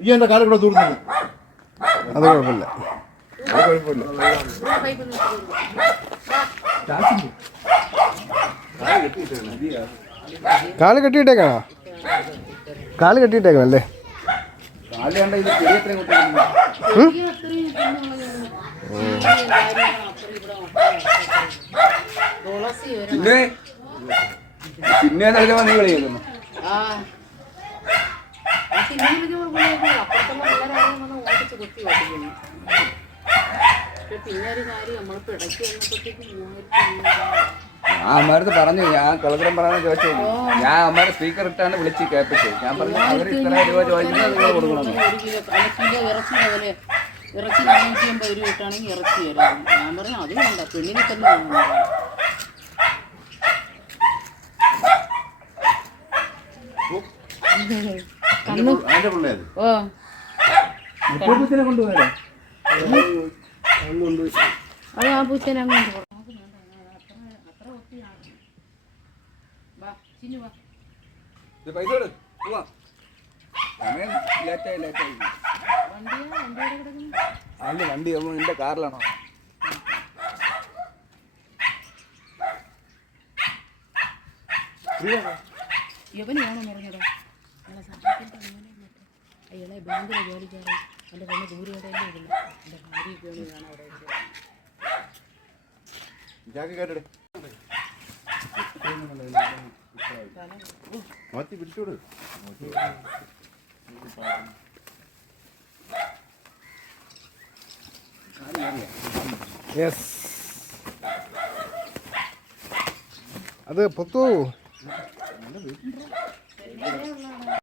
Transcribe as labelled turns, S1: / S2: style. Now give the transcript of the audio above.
S1: ഈ എന്റെ കാലം കൂടെ തൂർന്നത്
S2: അത് കുഴപ്പമില്ല.
S3: അത് കുഴപ്പമില്ല.
S2: കാൽ കെട്ടിയിട്ടേക്കാണോ. കാൽ കെട്ടിയിട്ടേക്കണം? അല്ലേ?
S3: കാൽ കണ്ട ഇത് ചെറിയ എത്രയും കുട്ടികളുണ്ട്
S4: തുളസി ഒരു
S3: പിന്നെ? പിന്നെ നല്ല നീ കളിക്കുന്നു
S4: മൂവായിരത്തി അഞ്ഞൂറ്
S3: ഞാൻ അമ്മടുത്ത് പറഞ്ഞു ഞാൻ കളത്തിലും പറയാൻ ചോദിച്ചു. ഞാൻ അമ്മാരെ സ്പീക്കർ ഇട്ടാണ് വിളിച്ച് കേൾപ്പിച്ചത്. ഞാൻ പറഞ്ഞു അവർ ഇത്ര രൂപ ചോദിക്കുന്നത് നിങ്ങൾ
S4: ഇറച്ചി നാനൂറ്റി അമ്പത് രൂപ ഇട്ടാണെങ്കിൽ ഇറച്ചി തരാം ഞാൻ പറഞ്ഞു അത് വേണ്ട പെണ്ണിനെ തന്നെ ഓ.
S3: മുപ്പത്തിനെ കൊണ്ടുപോയാലോ
S4: അത് ആ പൂച്ചനെ അങ്ങോട്ട്
S3: ലേറ്റായി
S4: വണ്ടി
S3: നിന്റെ കാറിലാണോ?
S4: യവനാണോ പറഞ്ഞത് അയാളെ സഹായിക്കേണ്ട അങ്ങനെ അയാളെ ബാങ്കിലെ ജോലിക്കാരൻ എന്റെ പെണ്ണ് ദൂരെ എവിടെയല്ലേ ഇല്ല എന്റെ ഭാര്യയൊക്കെ കാണാൻ അവിടെ
S1: ജാക്കി കേട്ടെ മാറ്റി പിടിച്ചോട്.
S2: യെസ് അത് പൊത്തു. no no